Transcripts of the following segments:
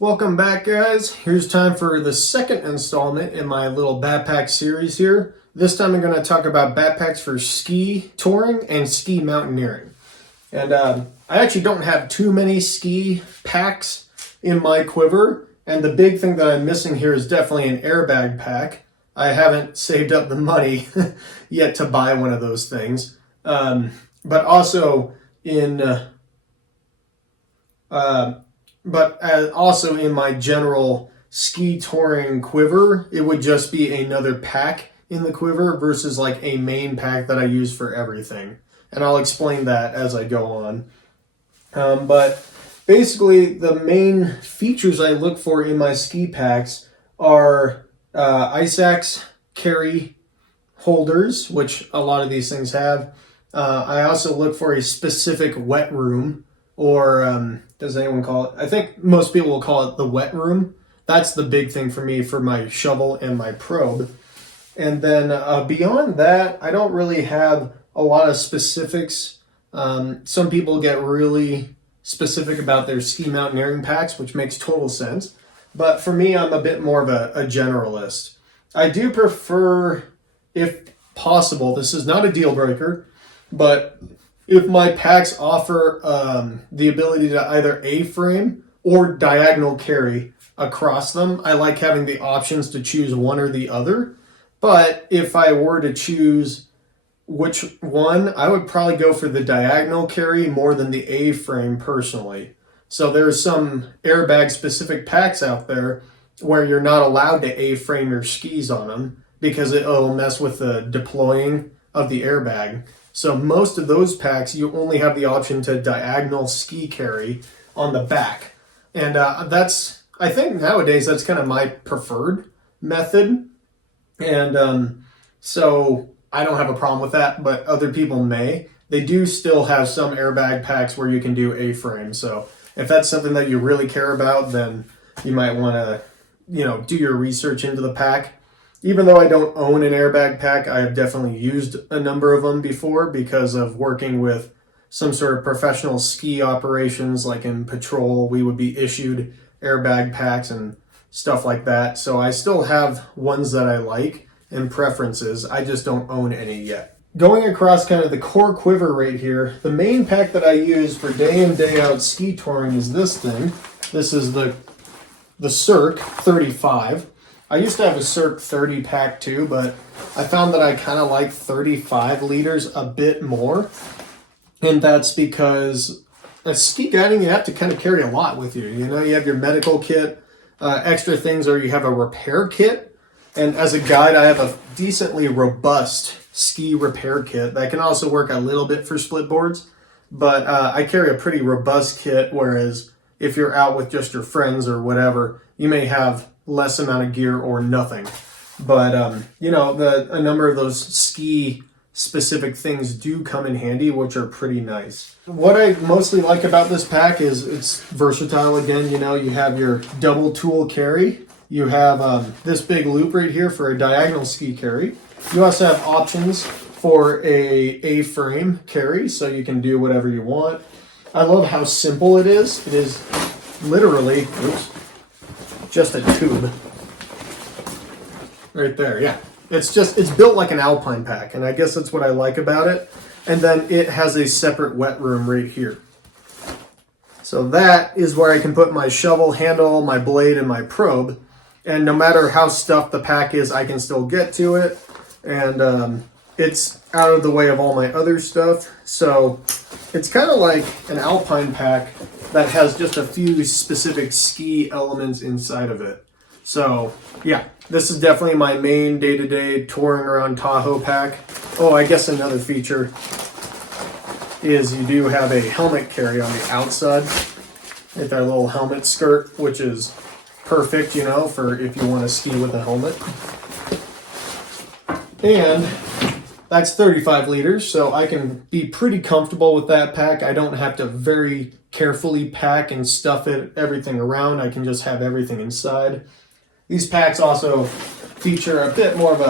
Welcome back, guys. Here's time for the second installment in my little backpack series here. This time I'm going to talk about backpacks for ski touring and ski mountaineering. And I actually don't have too many ski packs in my quiver. And the big thing that I'm missing here is definitely an airbag pack. I haven't saved up the money yet to buy one of those things. But also in also in my general ski touring quiver, it would just be another pack in the quiver versus like a main pack that I use for everything. And I'll explain that as I go on. But basically, the main features I look for in my ski packs are ice axe carry holders, which a lot of these things have. I also look for a specific wet room, or does anyone call it? I think most people will call it the wet room. That's the big thing for me for my shovel and my probe. And then beyond that, I don't really have a lot of specifics. Some people get really specific about their ski mountaineering packs, which makes total sense. But for me, I'm a bit more of a generalist. I do prefer, if possible, this is not a deal breaker, but if my packs offer the ability to either A-frame or diagonal carry across them, I like having the options to choose one or the other. But if I were to choose which one, I would probably go for the diagonal carry more than the A-frame personally. So there's some airbag specific packs out there where you're not allowed to A-frame your skis on them because it'll mess with the deploying of the airbag. So most of those packs, you only have the option to diagonal ski carry on the back. And I think nowadays that's kind of my preferred method. And so I don't have a problem with that, but other people may. They do still have some airbag packs where you can do A-frame. So if that's something that you really care about, then you might want to, do your research into the pack. Even though I don't own an airbag pack, I have definitely used a number of them before because of working with some sort of professional ski operations, like in patrol, we would be issued airbag packs and stuff like that. So I still have ones that I like and preferences. I just don't own any yet. Going across kind of the core quiver right here, the main pack that I use for day in, day out ski touring is this thing. This is the Cirque 35. I used to have a Cirque 30 pack too, but I found that I kind of like 35 liters a bit more. And that's because at ski guiding, you have to kind of carry a lot with you. You have your medical kit, extra things, or you have a repair kit. And as a guide, I have a decently robust ski repair kit that can also work a little bit for split boards. But I carry a pretty robust kit, whereas if you're out with just your friends or whatever, you may have less amount of gear or nothing. But, a number of those ski specific things do come in handy, which are pretty nice. What I mostly like about this pack is it's versatile. Again, you have your double tool carry. You have this big loop right here for a diagonal ski carry. You also have options for a A-frame carry, so you can do whatever you want. I love how simple it is. It is literally, just a tube right there. Yeah, it's built like an alpine pack, and I guess that's what I like about it. And then it has a separate wet room right here, so that is where I can put my shovel handle, my blade, and my probe. And no matter how stuffed the pack is, I can still get to it, and it's out of the way of all my other stuff. So it's kind of like an alpine pack that has just a few specific ski elements inside of it. So yeah, this is definitely my main day-to-day touring around Tahoe pack. Oh, I guess another feature is you do have a helmet carry on the outside with that little helmet skirt, which is perfect, for if you want to ski with a helmet. And that's 35 liters, so I can be pretty comfortable with that pack. I don't have to very carefully pack and stuff everything around. I can just have everything inside. These packs also feature a bit more of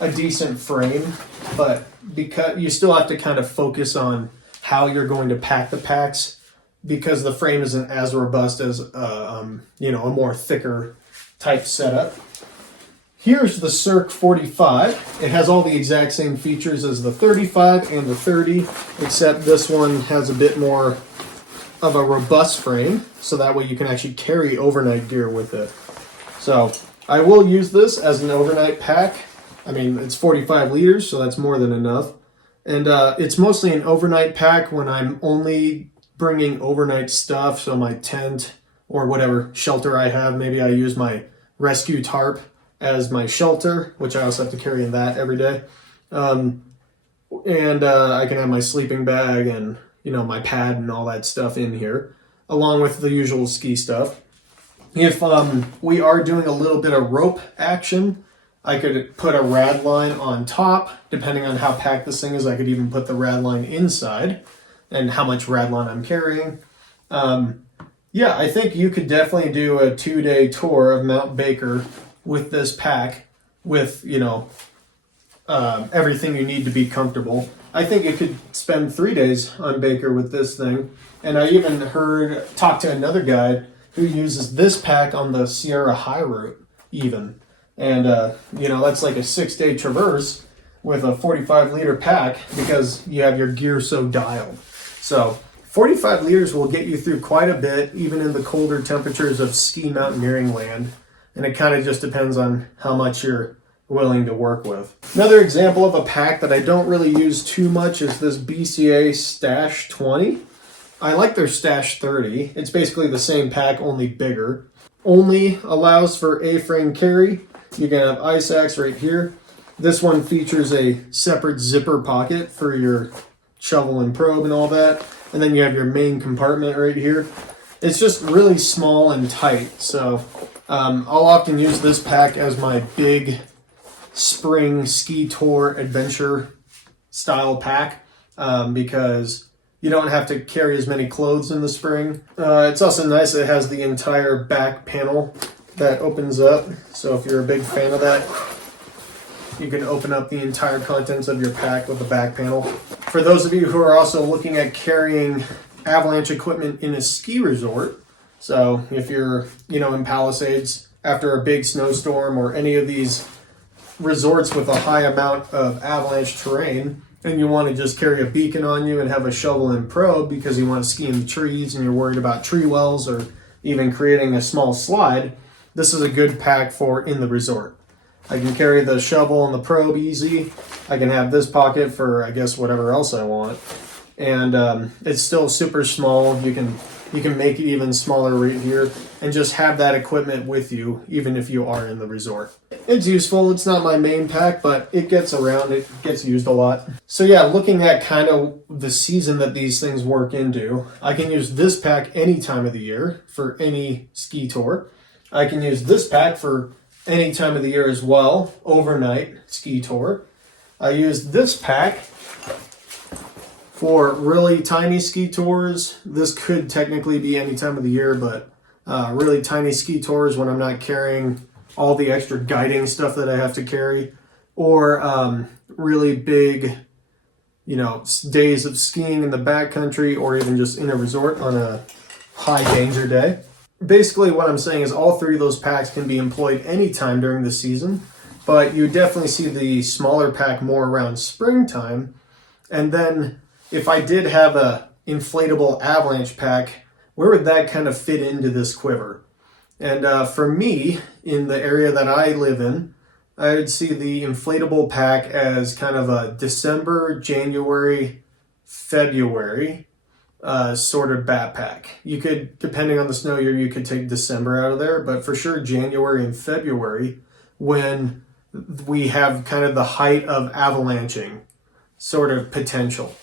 a decent frame, but because you still have to kind of focus on how you're going to pack the packs because the frame isn't as robust as you know, a more thicker type setup. Here's the Cirque 45. It has all the exact same features as the 35 and the 30, except this one has a bit more of a robust frame, so that way you can actually carry overnight gear with it. So I will use this as an overnight pack. I mean, it's 45 liters, so that's more than enough. And it's mostly an overnight pack when I'm only bringing overnight stuff, so my tent or whatever shelter I have. Maybe I use my rescue tarp as my shelter, which I also have to carry in that every day. And I can have my sleeping bag and, you know, my pad and all that stuff in here, along with the usual ski stuff. If we are doing a little bit of rope action, I could put a rad line on top. Depending on how packed this thing is, I could even put the rad line inside and how much rad line I'm carrying. Yeah, I think you could definitely do a 2-day tour of Mount Baker with this pack, with, you know, everything you need to be comfortable. I think you could spend 3 days on Baker with this thing. And I even talked to another guy who uses this pack on the Sierra High Route even. And, you know, that's like a 6-day traverse with a 45-liter pack because you have your gear so dialed. So 45 liters will get you through quite a bit, even in the colder temperatures of ski mountaineering land. And it kind of just depends on how much you're willing to work with. Another example of a pack that I don't really use too much is this BCA Stash 20. I like their Stash 30. It's basically the same pack, only bigger. Only allows for A-frame carry. You can have ice axe right here. This one features a separate zipper pocket for your shovel and probe and all that. And then you have your main compartment right here. It's just really small and tight. So I'll often use this pack as my big spring ski tour adventure style pack because you don't have to carry as many clothes in the spring. It's also nice that it has the entire back panel that opens up. So if you're a big fan of that, you can open up the entire contents of your pack with the back panel. For those of you who are also looking at carrying avalanche equipment in a ski resort, so if you're, you know, in Palisades after a big snowstorm or any of these resorts with a high amount of avalanche terrain, and you want to just carry a beacon on you and have a shovel and probe because you want to ski in the trees and you're worried about tree wells or even creating a small slide, this is a good pack for in the resort. I can carry the shovel and the probe easy. I can have this pocket for, I guess, whatever else I want. And it's still super small. You can make it even smaller right here and just have that equipment with you, even if you are in the resort. It's useful. It's not my main pack, but it gets around. It gets used a lot. So yeah, looking at kind of the season that these things work into, I can use this pack any time of the year for any ski tour. I can use this pack for any time of the year as well, overnight ski tour. I use this pack for really tiny ski tours. This could technically be any time of the year, but really tiny ski tours when I'm not carrying all the extra guiding stuff that I have to carry, or really big, you know, days of skiing in the backcountry or even just in a resort on a high danger day. Basically what I'm saying is all three of those packs can be employed anytime during the season, but you definitely see the smaller pack more around springtime. And then if I did have a inflatable avalanche pack, where would that kind of fit into this quiver? And for me, in the area that I live in, I would see the inflatable pack as kind of a December, January, February sort of backpack. You could, depending on the snow year, you could take December out of there, but for sure January and February, when we have kind of the height of avalanching sort of potential.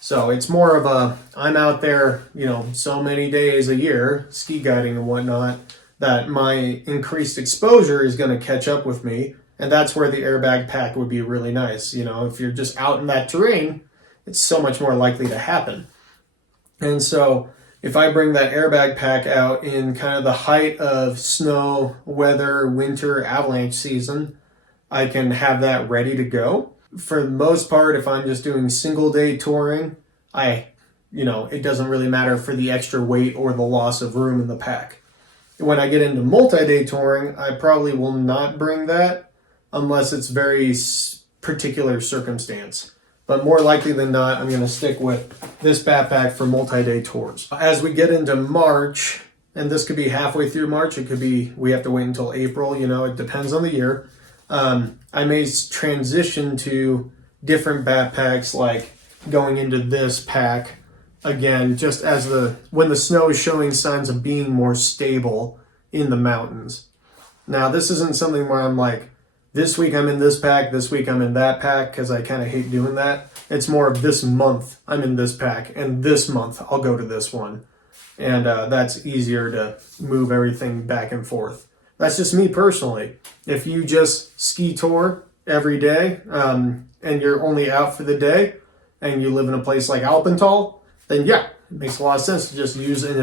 So it's more of a, I'm out there, you know, so many days a year, ski guiding and whatnot, that my increased exposure is going to catch up with me. And that's where the airbag pack would be really nice. You know, if you're just out in that terrain, it's so much more likely to happen. And so if I bring that airbag pack out in kind of the height of snow, weather, winter, avalanche season, I can have that ready to go. For the most part, if I'm just doing single day touring, I you know, it doesn't really matter for the extra weight or the loss of room in the pack. When I get into multi-day touring, I probably will not bring that unless it's very particular circumstance. But more likely than not, I'm going to stick with this backpack for multi-day tours. As we get into March, and this could be halfway through March, it could be we have to wait until April, you know, it depends on the year. I may transition to different backpacks, like going into this pack again, just as when the snow is showing signs of being more stable in the mountains. Now, this isn't something where I'm like, this week I'm in this pack, this week I'm in that pack, because I kind of hate doing that. It's more of this month I'm in this pack, and this month I'll go to this one. And that's easier to move everything back and forth. That's just me personally. If you just ski tour every day and you're only out for the day and you live in a place like Alpental, then yeah, it makes a lot of sense to just use an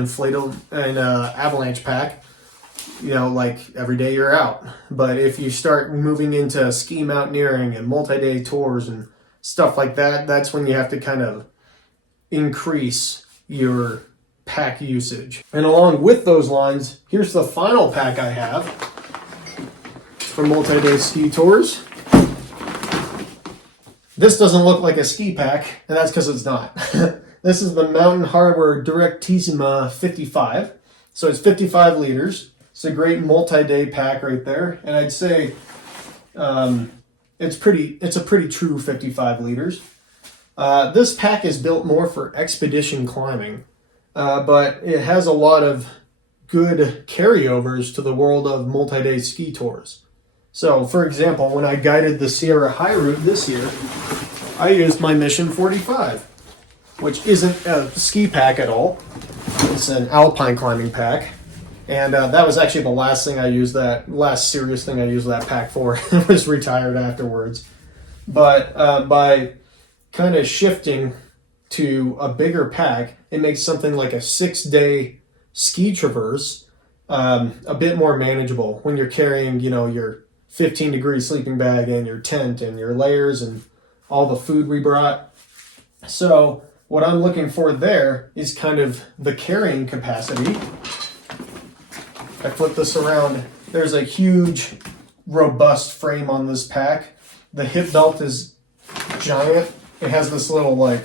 avalanche pack, you know, like every day you're out. But if you start moving into ski mountaineering and multi-day tours and stuff like that, that's when you have to kind of increase your pack usage. And along with those lines, here's the final pack I have for multi-day ski tours. This doesn't look like a ski pack, and that's because it's not. This is the Mountain Hardwear Directissima 55. So it's 55 liters. It's a great multi-day pack right there. And I'd say it's a pretty true 55 liters. This pack is built more for expedition climbing, but it has a lot of good carryovers to the world of multi-day ski tours. So, for example, when I guided the Sierra High Route this year, I used my Mission 45, which isn't a ski pack at all. It's an alpine climbing pack. And that was actually the last serious thing I used that pack for. I was retired afterwards. But by kind of shifting to a bigger pack, it makes something like a 6-day ski traverse a bit more manageable when you're carrying, you know, your 15-degree sleeping bag and your tent and your layers and all the food we brought. So what I'm looking for there is kind of the carrying capacity. I flip this around. There's a huge, robust frame on this pack. The hip belt is giant. It has this little like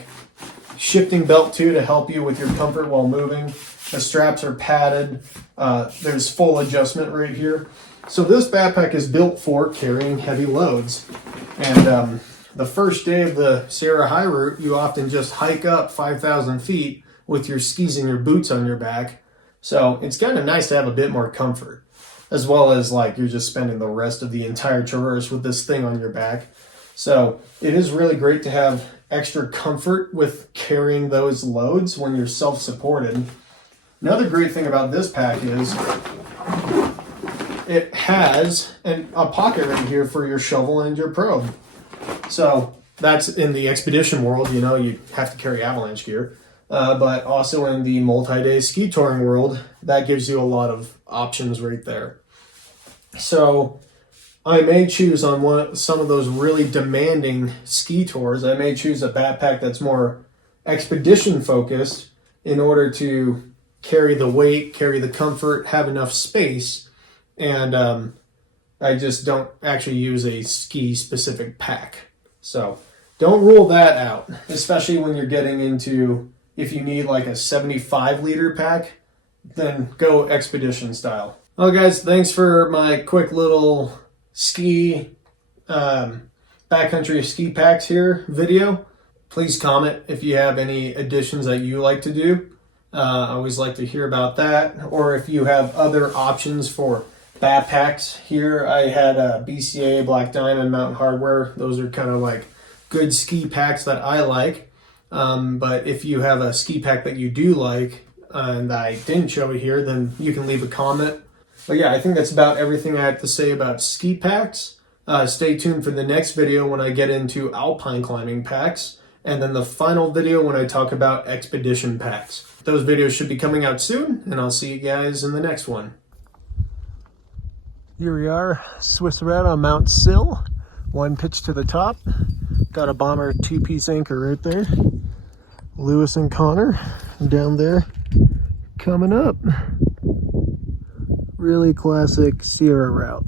shifting belt too to help you with your comfort while moving. The straps are padded. There's full adjustment right here. So this backpack is built for carrying heavy loads. And the first day of the Sierra High Route, you often just hike up 5,000 feet with your skis and your boots on your back. So it's kind of nice to have a bit more comfort, as well as like you're just spending the rest of the entire traverse with this thing on your back. So it is really great to have extra comfort with carrying those loads when you're self-supported. Another great thing about this pack is it has a pocket right here for your shovel and your probe. So that's in the expedition world, you know, you have to carry avalanche gear. But also in the multi-day ski touring world, that gives you a lot of options right there. So I may choose on some of those really demanding ski tours, I may choose a backpack that's more expedition focused in order to carry the weight, carry the comfort, have enough space. And I just don't actually use a ski specific pack. So don't rule that out, especially when you're getting into, if you need like a 75 liter pack, then go expedition style. Well guys, thanks for my quick little ski, backcountry ski packs here video. Please comment if you have any additions that you like to do. I always like to hear about that. Or if you have other options for backpacks here. I had a BCA, Black Diamond, Mountain Hardwear. Those are kind of like good ski packs that I like. But if you have a ski pack that you do like and I didn't show it here, then you can leave a comment. But yeah, I think that's about everything I have to say about ski packs. Stay tuned for the next video when I get into alpine climbing packs, and then the final video when I talk about expedition packs. Those videos should be coming out soon, and I'll see you guys in the next one. Here we are, Swiss Red on Mount Sill. One pitch to the top. Got a Bomber 2-piece anchor right there. Lewis and Connor down there coming up. Really classic Sierra route.